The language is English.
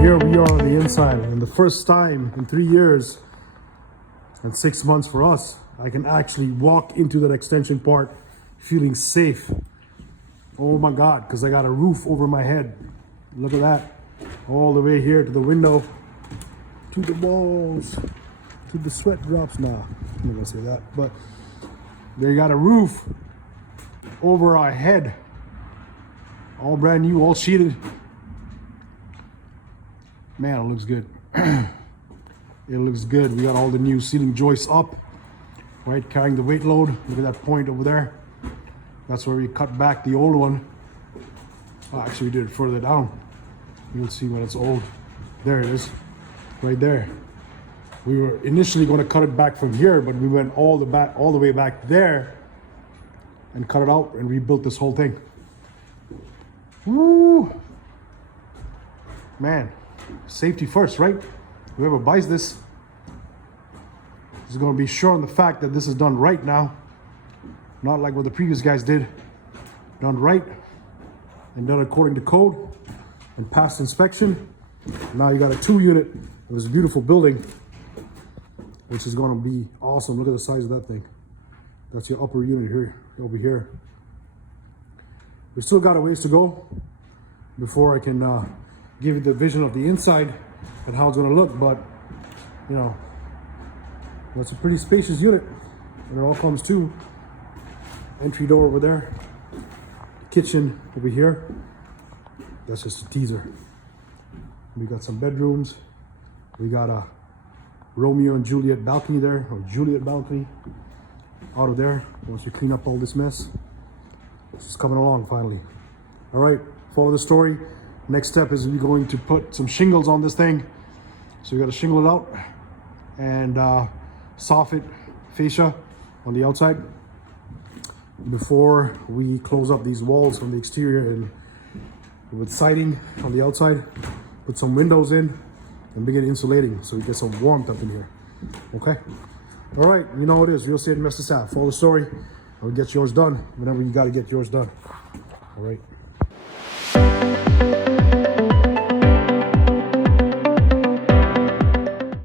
here we are on the inside, and the first time in 3 years and 6 months for us, I can actually walk into that extension part feeling safe. Oh my God, because I got a roof over my head. Look at that. All the way here to the window, to the walls, to the sweat drops. Nah, I'm not gonna say that, but they got a roof over our head. All brand new, all sheeted. Man, it looks good. It looks good. We got all the new ceiling joists up, right? Carrying the weight load. Look at that point over there. That's where we cut back the old one. Oh, actually, we did it further down. You'll see when it's old. There it is, right there. We were initially going to cut it back from here, but we went all the way back there and cut it out and rebuilt this whole thing. Woo! Man, safety first, right? Whoever buys this is going to be sure on the fact that this is done right now. Not like what the previous guys did. Done right and done according to code and passed inspection. Now you got a 2-unit of this beautiful building, which is going to be awesome. Look at the size of that thing. That's your upper unit here, over here. We still got a ways to go before I can give you the vision of the inside and how it's going to look, but you know, that's a pretty spacious unit, and it all comes to entry door over there, kitchen over here. That's just a teaser. We got some bedrooms. We got a Romeo and Juliet balcony there, or Juliet balcony out of there. Once we clean up all this mess, this is coming along finally. All right, follow the story. Next step is we're going to put some shingles on this thing. So we got to shingle it out and soffit fascia on the outside before we close up these walls from the exterior, and with siding on the outside, put some windows in and begin insulating so we get some warmth up in here. Okay? All right, you know what it is. Real estate investor staff. Follow the story. I'll get yours done whenever you got to get yours done. All right.